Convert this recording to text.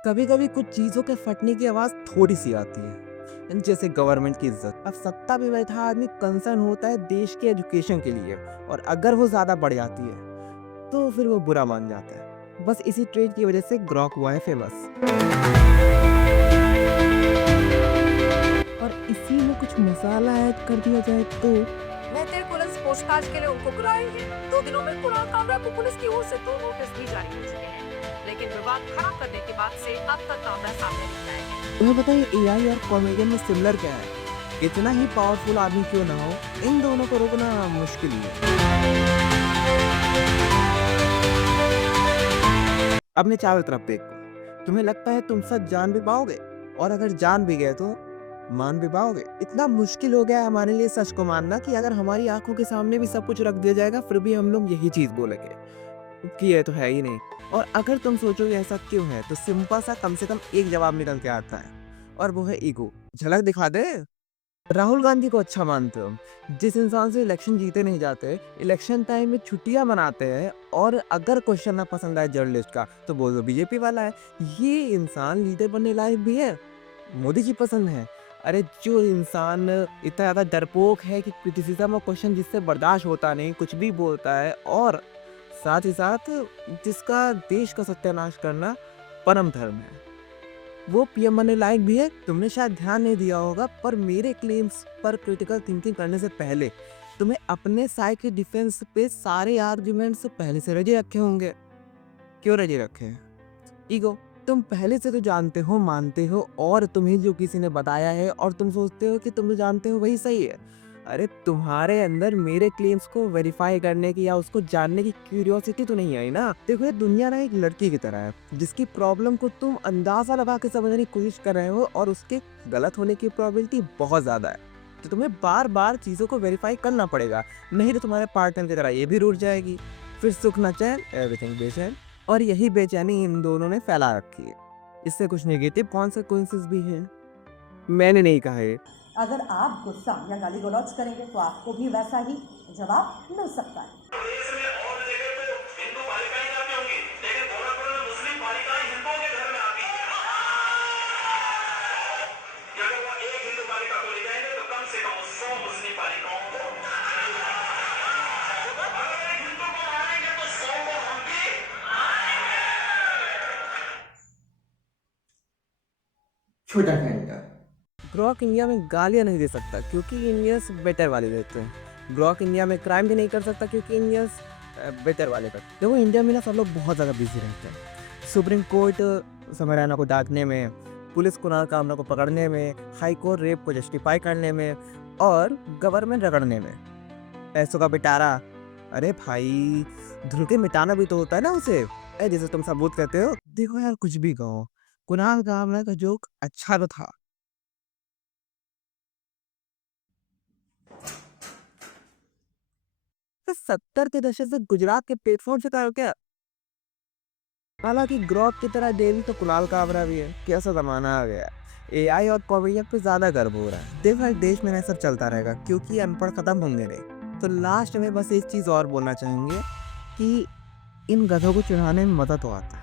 कभी कभी कुछ चीजों के फटने की आवाज थोड़ी सी आती है, जैसे गवर्नमेंट की इज्जत। अब सत्ता में बैठा आदमी कंसर्न होता है देश के एजुकेशन के लिए, और अगर वो ज्यादा बढ़ जाती है तो फिर वो बुरा मान जाता है। बस इसी ट्रेड की वजह से ग्रॉक हुआ है फेमस। और इसी में कुछ मसाला ऐड कर दिया जाए तो मेहतर पुलिस पूछताछ के लिए उनको बुलाई है। 2 दिनों में कुणाल कामरा को पुलिस की ओर से 2 नोटिस भी जारी हो चुके हैं, लेकिन विवाद खड़ा करने के बाद से अब तक कामरा सामने नहीं आए हैं। तुम्हें बताइए एआई और कॉमेडियन में सिमिलर क्या है? कितना ही पावरफुल आदमी क्यों ना हो, इन दोनों को रोकना मुश्किल ही है। अपने चारों तरफ देखो, तुम्हें लगता है तुम सच जान भी पाओगे? और अगर जान भी गए तो मान भी पाओगे? इतना मुश्किल हो गया है हमारे लिए सच को मानना कि अगर हमारी आंखों के सामने भी सब कुछ रख दिया जाएगा फिर भी हम लोग यही चीज बोलेंगे कि ये तो है ही नहीं। और अगर तुम सोचोगे ऐसा क्यों है, तो सिंपल सा कम से कम एक जवाब निकल के आता है, और वो है ईगो। झलक दिखा दे। राहुल गांधी को अच्छा मानते हो, जिस इंसान से इलेक्शन जीते नहीं जाते, इलेक्शन टाइम में छुट्टियां मनाते हैं, और अगर क्वेश्चन ना पसंद आए जर्नलिस्ट का तो बोल दो बीजेपी वाला है। ये इंसान लीडर बनने लायक भी है? मोदी जी पसंद है? अरे जो इंसान इतना ज्यादा डरपोक है कि क्रिटिसिज्म और क्वेश्चन जिससे बर्दाश्त होता नहीं, कुछ भी बोलता है, और साथ ही साथ जिसका देश का सत्यानाश करना परम धर्म है, वो पीएम बनने लायक भी है। तुमने शायद ध्यान नहीं दिया होगा, पर मेरे क्लेम्स पर क्रिटिकल थिंकिंग करने से पहले तुम्हें अपने साइड के डिफेंस पे सारे आर्ग्यूमेंट्स पहले से रेडी रखे होंगे। क्यों रेडी रखे हैं? ईगो। तुम पहले से तो जानते हो, मानते हो, और तुम्हें जो किसी ने बताया है और तुम सोचते हो कि तुम जो जानते हो वही सही है। अरे तुम्हारे अंदर मेरे क्लेम्स को वेरीफाई करने की या उसको जानने की क्यूरियोसिटी तो नहीं आई ना। देखो ये दुनिया ना एक लड़की की तरह है, जिसकी प्रॉब्लम को तुम अंदाजा लगा के समझने की कोशिश कर रहे हो, और उसके गलत होने की प्रोबेबिलिटी बहुत ज्यादा है। तो तुम्हें बार बार चीजों को वेरीफाई करना पड़ेगा, नहीं तो तुम्हारे पार्टनर की तरह ये भी रूठ जाएगी। फिर सुख न चैन, एवरीथिंग बेचैन। और यही बेचैनी इन दोनों ने फैला रखी है। इससे कुछ नेगेटिव कॉन्सिक्वेंसेस भी हैं। मैंने नहीं कहा है। अगर आप गुस्सा या गाली गलौज करेंगे तो आपको भी वैसा ही जवाब मिल सकता है। देश में और जगह तो हिंदू बालिकाएं जाती होंगी, लेकिन गोरखपुर में मुस्लिम बालिकाएं हिंदुओं के घर में आती हैं। कि अगर वो एक हिंदू बालिका को ले जाएंगे तो कम से कम 100 मुस्लिम बालिकाओं को, अगर एक हिंदू को मारेंगे तो 100 को हम भी। छोटा खैंटा। ग्रॉक इंडिया में गालियां नहीं दे सकता क्योंकि इंडियंस बेटर वाले देते हैं। ग्रॉक इंडिया में क्राइम भी नहीं कर सकता क्योंकि इंडियंस बेटर वाले करते हैं। देखो इंडिया में ना सब लोग बहुत ज़्यादा बिजी रहते हैं। सुप्रीम कोर्ट समय रैना को डांटने में, पुलिस कुणाल कामरा को पकड़ने में, हाई कोर्ट रेप को जस्टिफाई करने में, और गवर्नमेंट रगड़ने में। पैसों का पिटारा। अरे भाई, धुल के मिटाना भी तो होता है ना उसे। जैसे तुम सबूत कहते हो। देखो यार कुछ भी कहो, कुणाल कामरा का जोक अच्छा तो था। तो 70 के दशक से गुजरात के प्लेटफॉर्म से करो क्या? हालांकि ग्रॉक की तरह डेली तो कुणाल कामरा भी है। कैसा जमाना आ गया, एआई और कॉमेडियन पे ज्यादा गर्व हो रहा है। देखो देश में सब चलता रहेगा क्योंकि अनपढ़ खत्म होंगे नहीं। तो लास्ट में बस एक चीज और बोलना चाहेंगे कि इन गधों को चुराने में मजा तो आता है।